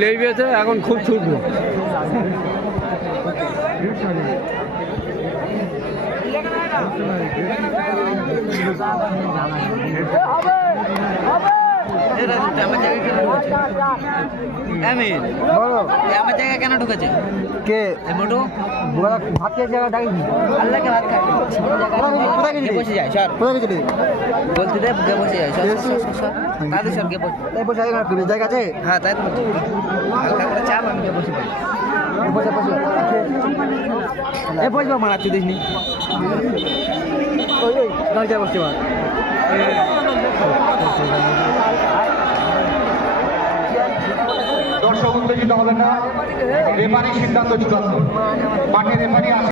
লেগেছে এখন খুব ছুটবো। আমার জায়গায় কেন ঢুকেছে কে মোটু ভাত খেয়ে জায়গা ডাকি আল্লাহকে ভাত খাই বসে যায় সর কোথায় গেছিলি? বলতে দে গে বসে যায় সর তাদের সর গে বসে এই বসে জায়গা আছে? হ্যাঁ তাই তো বলছি হালকা করে চাপ আমি গে বসে পাই বসে বসে এ বসবো মারা তুই দেখিনি ওই গাড়িতে বসতে পার। দর্শক উত্তেজিত হবেন না, রেফারির সিদ্ধান্ত চূড়ান্ত। মাঠে রেফারি